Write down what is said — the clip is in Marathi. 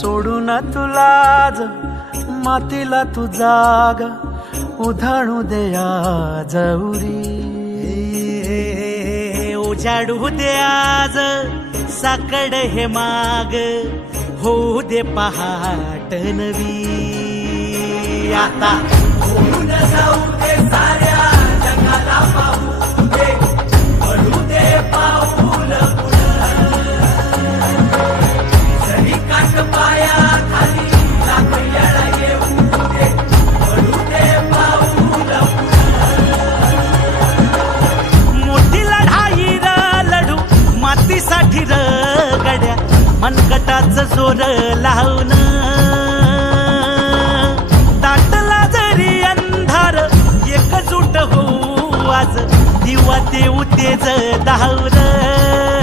सोडून तुलाज मातीला तू जाग उधाणू दे आज उरी. उजाडू दे आज साकड हे माग होऊ दे पहाट नवी. आता होऊन जाऊ दे साऱ्या जगाला पाहू दे पडू दे पाऊल जरी काट पाया खाली लागल्याला येऊ दे पडू दे पाऊल. मोठी लढाई र लढू मातीसाठी र गड्या मनगटाचं जोर लावून. दाटला जरी अंधार एकजूट होऊ आज दिवा देऊ तेज धावलं.